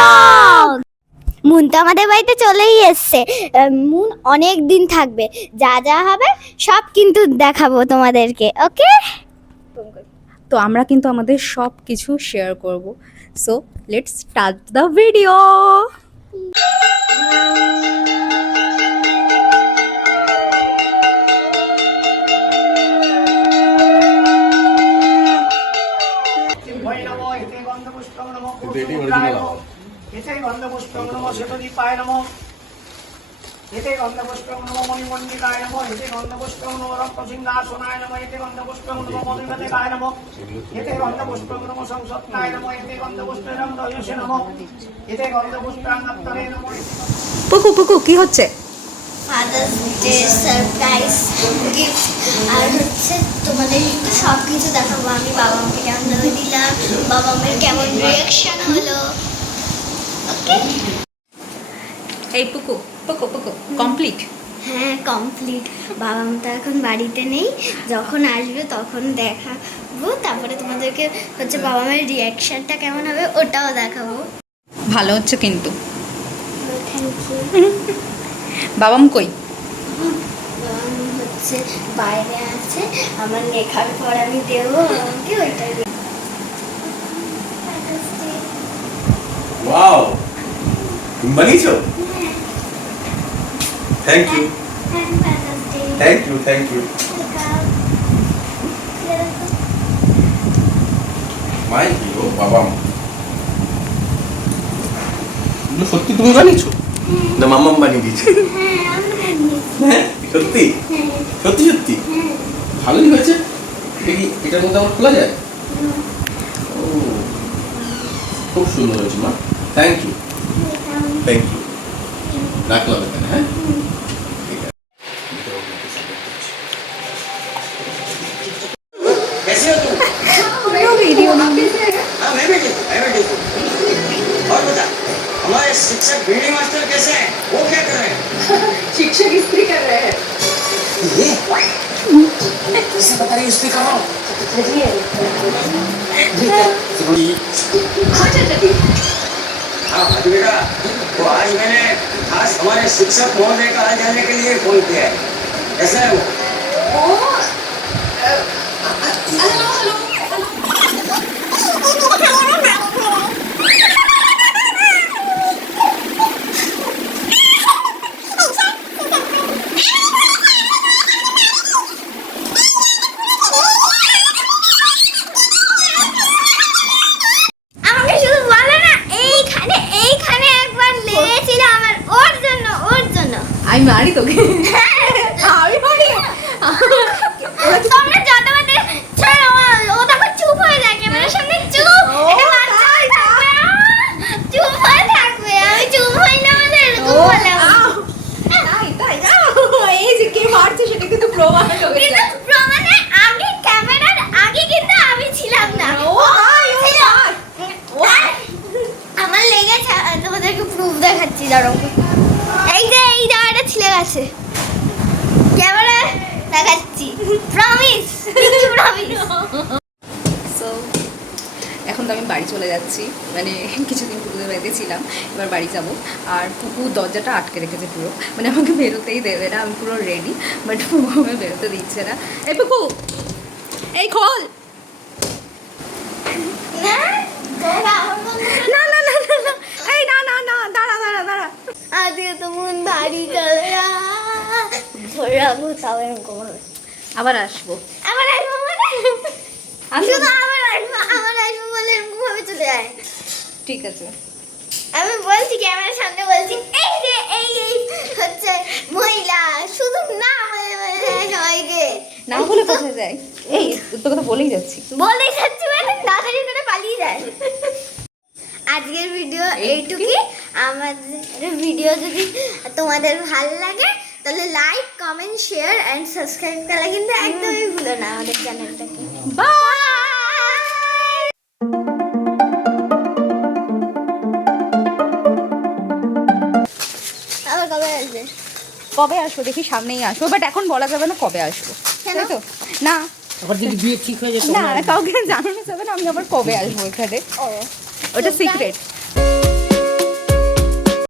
Blog. Moon তো আমাদের বাড়িতে চলেই এসছে। মুন অনেক দিন থাকবে, যা যা হবে সব কিন্তু দেখাবো তোমাদেরকে। ওকে, তো আমরা কিন্তু আমাদের সব কিছু শেয়ার করব। So let's start the video. এতে গন্ধপুষ্পং নমো মণিমণ্ডিকায় নমো, এতে গন্ধপুষ্পং নমো রক্তসিংহাসনায় নমো, এতে গন্ধপুষ্পং নমো মধুমতিকায় নমো, এতে গন্ধপুষ্পং নমো সংসত্তায় নমো, এতে গন্ধপুষ্পং দয়সে নমো, এতে গন্ধপুষ্পং নত্তরে নমো। পুকু পুকু কি হচ্ছে? Father's Day surprise gift. আর হচ্ছে তোমাদের কিন্তু সব কিছু দেখাবো। আমি বাবা মাকে কেমন ভাবে দিলাম, বাবা মায়ের কেমন রিয়াকশন হলো। ওকে, এই পুকু পুকু পুকু কমপ্লিট? হ্যাঁ কমপ্লিট। বাবা মা তো এখন বাড়িতে নেই, যখন আসবে তখন দেখাবো। তারপরে তোমাদেরকে হচ্ছে বাবা মায়ের রিয়াকশনটা কেমন হবে ওটাও দেখাবো। ভালো হচ্ছে কিন্তু। Thank you. বাবাম কই? বাবা মা হচ্ছে বাইরে আছে, আমার লেখার পর আমি দেবো আমাকে ওইটা। ওয়াও, তুমি বানিয়েছো? Thank you, thank you, thank you. My ও বাবা, এগুলো সত্যি তুমি বানিয়েছো না মাম্মাম বানিয়ে দিয়েছে? হ্যাঁ সত্যি সত্যি সত্যি ভালোই হয়েছে। এটা কি এটার মধ্যে আমার খোলা যায়? ও খুব সুন্দর হয়েছে মা, থ্যাংক ইউ, থ্যাংক ইউ। রাখলাম এখানে। হ্যাঁ कैसे हो तुम? वीडियो हाँ मैं भी ठीक हूँ। और बता, हमारे शिक्षक बिल्डिंग मास्टर कैसे हैं? वो क्या कर रहे हैं? शिक्षक इस्त्री कर रहे हैं। ये किसे बता रही इस्त्री कर रहा हूँ? हाँ चाचा जी। हाँ आज बेटा, तो आज मैंने खास हमारे शिक्षक महोदय का हाल जानने के लिए फोन किया है। कैसा है वो? ओ हेलो हेलो। আমাকে শুধু বলে না, এইখানে এইখানে একবার লেগেছিল আমার, ওর জন্য ওর জন্য। আমি মারি তোকে? আমি মারি? তোমরা যতবারে ছেড়ে ও তখন চুপ হয়ে যায়, ক্যামেরার সামনে চুপ। এটা বাচ্চাই থাকবে, চুপ হয়ে থাকবে। আমি চুপ হই না বলে এরকম বলে। তাই তাই এই যে কে মারছে সেটা কিন্তু প্রমাণ হয়ে গেছে। কিন্তু প্রমাণে আগে ক্যামেরার আগে কিন্তু আমি ছিলাম না। ও ভাই ছিল। আমার লেগেছে, তোমাদেরকে প্রুফ দেখাচ্ছি, দাঁড়াও। এই যে এই জায়গাটা ছিলে গেছে, ক্যামেরা দেখাচ্ছি, প্রমিস প্রমিস। সো এখন তো আমি বাড়ি চলে যাচ্ছি, মানে কিছুদিন পুকুরের বাড়িতে ছিলাম, এবার বাড়ি যাব। আর পুকুর দরজাটা আটকে রেখেছে পুরো, মানে আমাকে বেরোতেই দেবে না। আমি পুরো রেডি, বাট পুকু আমাকে বেরোতে দিচ্ছে না। এই পুকু, এই খোল। না তোমরা আমার বন্ধু না না না না না, এই না না না, দাঁড়া দাঁড়া দাঁড়া। আজকে তো মন ভারী চলে ধরে রাখবো, তাও এরকম হবে। আবার আসবো। আমার আসবো মানে আসবো। শুধু আমার আসবো বলে এরকম ভাবে চলে যায়। ঠিক আছে, আমি বলছি ক্যামেরার সামনে বলছি, এই যে এই হচ্ছে মহিলা, শুধু না বলে বলে যায় সবাইকে। না বলে কোথায় যায়? এই তোর কথা বলেই যাচ্ছি। বলেই যাচ্ছি মানে তাড়াতাড়ি করে পালিয়ে যায়। আজকের ভিডিও এইটুকুই। আমাদের ভিডিও যদি তোমাদের ভালো লাগে তাহলে like, comment, share and subscribe করা কিন্তু একদমই ভুলো না আমাদের চ্যানেলটাকে। বাই। আবার কবে আসবে? কবে আসবো দেখি, সামনেই আসবো, বাট এখন বলা যাবে না কবে আসবো। কেন? তাই তো না, আবার যদি বিয়ে ঠিক হয়ে যেত না কাউকে জানানো যাবে না আমি আবার কবে আসবো এখানে, ও ওটা সিক্রেট।